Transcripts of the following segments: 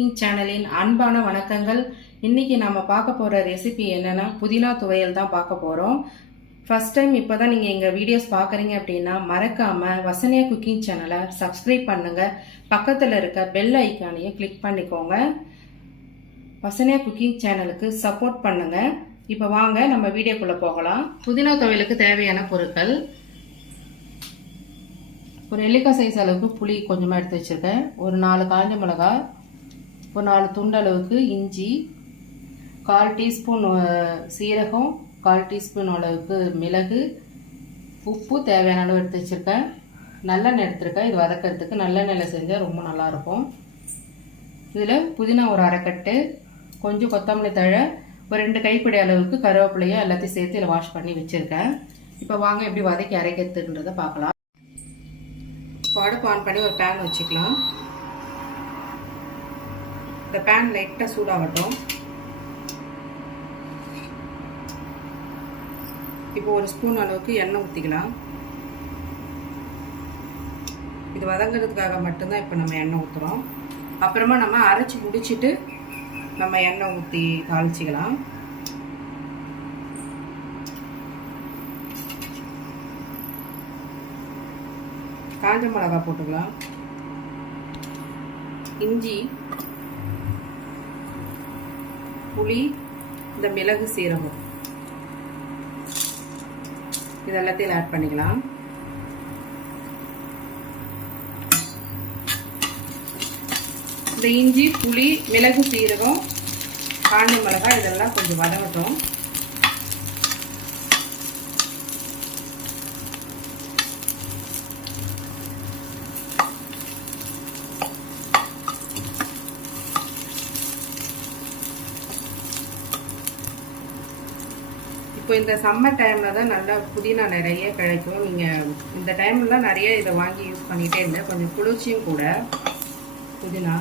Cooking சேனலின் அன்பான வணக்கங்கள். இன்னைக்கு நாம பார்க்க போற ரெசிபி என்னன்னா புதினா துவையல் தான் பார்க்க போறோம். ஃபர்ஸ்ட் டைம் இப்பதான் நீங்க எங்க வீடியோஸ் பாக்குறீங்க அப்படின்னா மறக்காம வசனியா குக்கிங் சேனலை சப்ஸ்கிரைப் பண்ணுங்க. பக்கத்துல இருக்க பெல் ஐக்கானையும் கிளிக் பண்ணிக்கோங்க. வசனியா குக்கிங் சேனலுக்கு சப்போர்ட் பண்ணுங்க. இப்போ வாங்க நம்ம வீடியோக்குள்ள போகலாம். புதினா துவையலுக்கு தேவையான பொருட்கள்: ஒரு நெல்லிக்காய் சைஸ் அளவுக்கு புளி கொஞ்சமாக எடுத்து வச்சுருக்கேன், ஒரு 4 காஞ்ச மிளகாய், ஒரு 4 துண்டு அளவுக்கு இஞ்சி, 1/4 டீஸ்பூன் சீரகம், 1/4 டீஸ்பூன் அளவுக்கு மிளகு, உப்பு தேவையான அளவு எடுத்து வச்சுருக்கேன், நல்லெண்ணெய் எடுத்துருக்கேன். இது வதக்கிறதுக்கு நல்லெண்ணெயில் செஞ்சால் ரொம்ப நல்லாயிருக்கும். இதில் புதினா ஒரு அரைக்கட்டு, கொஞ்சம் கொத்தமல்லி தழை, ஒரு 2 கைப்பிடி அளவுக்கு கருவேப்பிலையும் எல்லாத்தையும் சேர்த்து இதில் வாஷ் பண்ணி வச்சுருக்கேன். இப்போ வாங்க எப்படி வதக்கி அரைக்கிறதுன்றதை பார்க்கலாம். அடுப்பு ஆன் பண்ணி ஒரு பேன் வச்சுக்கலாம். இந்த பேன் லைட்டாக சூடாகட்டும். இப்போ ஒரு ஸ்பூன் அளவுக்கு எண்ணெய் ஊற்றிக்கலாம். இது வதங்கிறதுக்காக மட்டும்தான் இப்போ நம்ம எண்ணெய் ஊற்றுறோம். அப்புறமா நம்ம அரைச்சி முடிச்சுட்டு நம்ம எண்ணெய் ஊற்றி தாளிச்சிக்கலாம். காஞ்ச மிளகாய் போட்டுக்கலாம், இஞ்சி, புளி, இந்த மிளகு, சீரகம் இது எல்லாத்தையும் ஆட் பண்ணிக்கலாம். இந்த இஞ்சி, புளி, மிளகு, சீரகம், காஞ்ச மிளகாய் இதெல்லாம் கொஞ்சம் வதங்கட்டும். இப்போ இந்த சம்மர் டைமில் தான் நல்லா புதினா நிறைய கிடைக்கும். நீங்கள் இந்த டைம்லாம் நிறைய இதை வாங்கி யூஸ் பண்ணிகிட்டே இல்லை, கொஞ்சம் குளிர்ச்சியும் கூட புதினா.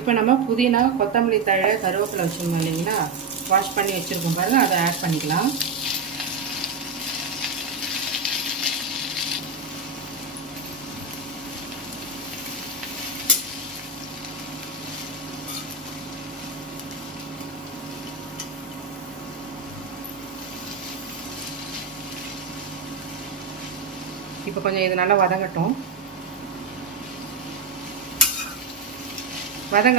இப்போ நம்ம புதினா, கொத்தமல்லி தழை, கருவேப்பிலை வச்சுருந்தோம் இல்லைங்களா, வாஷ் பண்ணி வச்சுருக்கோம் பாருங்க, அதை ஆட் பண்ணிக்கலாம். இப்போ கொஞ்சம் இது நல்லா வதங்கட்டும்.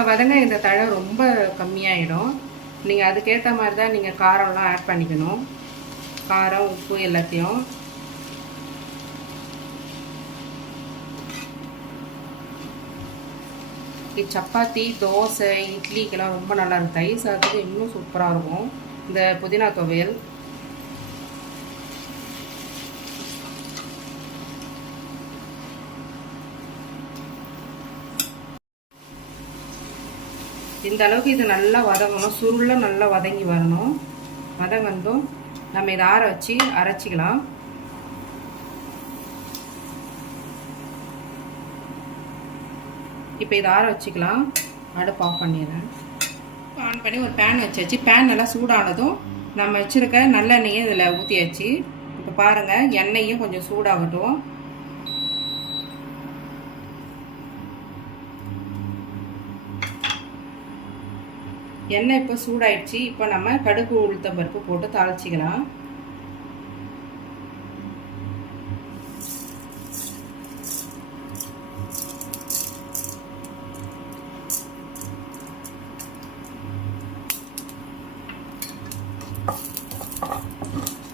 வதங்க இந்த தழை ரொம்ப கம்மியாயிடும். நீங்கள் அதுக்கேற்ற மாதிரி தான் நீங்கள் காரம்லாம் ஆட் பண்ணிக்கணும். காரம், உப்பு எல்லாத்தையும். சப்பாத்தி, தோசை, இட்லிக்கெல்லாம் ரொம்ப நல்லா இருக்கும். தயிர் சாதத்துக்கு இன்னும் சூப்பராக இருக்கும் இந்த புதினா துவையல். இந்த அளவுக்கு இது நல்லா வதங்கணும், சுருள நல்லா வதங்கி வரணும். வதங்கந்தும் நம்ம இதை ஆற வச்சு அரைச்சிக்கலாம். இப்போ இதை ஆற வச்சுக்கலாம். அடுப்பு ஆஃப் பண்ணிடுறேன். ஆன் பண்ணி ஒரு பேன் வச்சாச்சு. பேன் நல்லா சூடானதும் நம்ம வச்சுருக்க நல்லெண்ணெயை இதில் ஊற்றியாச்சு. இப்போ பாருங்கள், எண்ணெயும் கொஞ்சம் சூடாகட்டும். எண்ணெய் இப்போ சூடாயிடுச்சு. இப்போ நம்ம கடுகு, உளுத்தம் பருப்பு போட்டு தாளிச்சிக்கலாம்.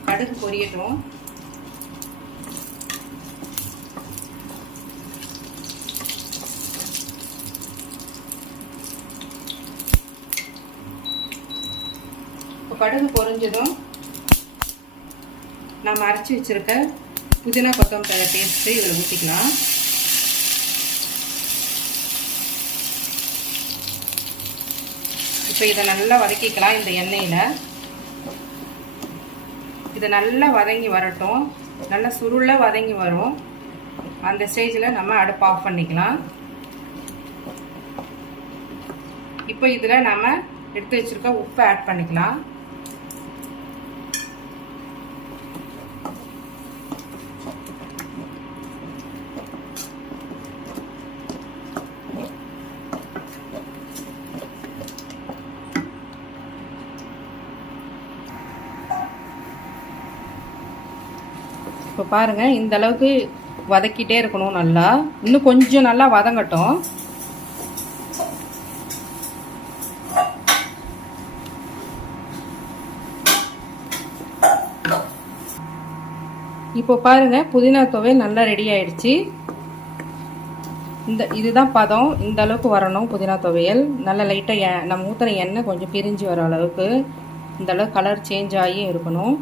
கடுகு பொரியட்டும். கடுகு பொரிஞ்சதும் நம்ம அரைச்சி வச்சிருக்க புதினா, கொத்தமல்லி தழை பேஸ்ட்டு இதில் ஊற்றிக்கலாம். இப்போ இதை நல்லா வதக்கிக்கலாம். இந்த எண்ணெயில் இது நல்லா வதங்கி வரட்டும். நல்லா சுருள வதங்கி வரும். அந்த ஸ்டேஜில் நம்ம அடுப்பு ஆஃப் பண்ணிக்கலாம். இப்போ இதில் நம்ம எடுத்து வச்சுருக்க உப்பை ஆட் பண்ணிக்கலாம். இப்போ பாருங்கள், இந்த அளவுக்கு வதக்கிட்டே இருக்கணும். நல்லா இன்னும் கொஞ்சம் நல்லா வதங்கட்டும். இப்போ பாருங்கள், புதினா துவையல் நல்லா ரெடி ஆயிடுச்சு. இதுதான் பதம். இந்த அளவுக்கு வரணும் புதினா துவையல். நல்லா லைட்டாக நம்ம ஊற்றுற எண்ணெய் கொஞ்சம் பிரிஞ்சு வர அளவுக்கு இந்த அளவுக்கு கலர் சேஞ்ச் ஆகி இருக்கணும்.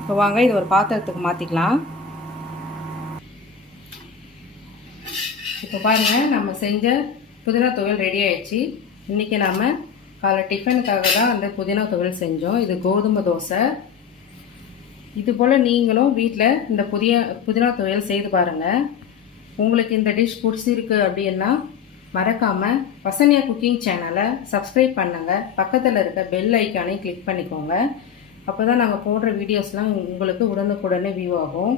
இப்போ வாங்க இது ஒரு பாத்திரத்துக்கு மாற்றிக்கலாம். இப்போ பாருங்கள், நம்ம செஞ்ச புதினா துவையல் ரெடி ஆயிடுச்சு. இன்றைக்கி நம்ம காலை டிஃபனுக்காக தான் அந்த புதினா துவையல் செஞ்சோம். இது கோதுமை தோசை. இது போல் நீங்களும் வீட்டில் இந்த புதினா துவையல் செய்து பாருங்கள். உங்களுக்கு இந்த டிஷ் பிடிச்சிருக்கு அப்படின்னா மறக்காமல் வசன்யா குக்கிங் சேனலை சப்ஸ்கிரைப் பண்ணுங்கள். பக்கத்தில் இருக்க பெல் ஐக்கானையும் கிளிக் பண்ணிக்கோங்க. அப்போ தான் நாங்கள் போடுற வீடியோஸ்லாம் உங்களுக்கு உடனுக்குடனே வியூ ஆகும்.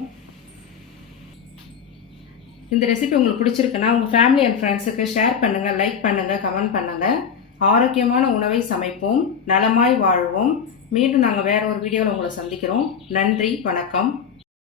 இந்த ரெசிபி உங்களுக்கு பிடிச்சிருக்குன்னா உங்கள் ஃபேமிலி அண்ட் ஃப்ரெண்ட்ஸுக்கு ஷேர் பண்ணுங்கள், லைக் பண்ணுங்கள், கமெண்ட் பண்ணுங்கள். ஆரோக்கியமான உணவை சமைப்போம், நலமாய் வாழ்வோம். மீண்டும் நாங்கள் வேற ஒரு வீடியோவில் உங்களை சந்திக்கிறோம். நன்றி, வணக்கம்.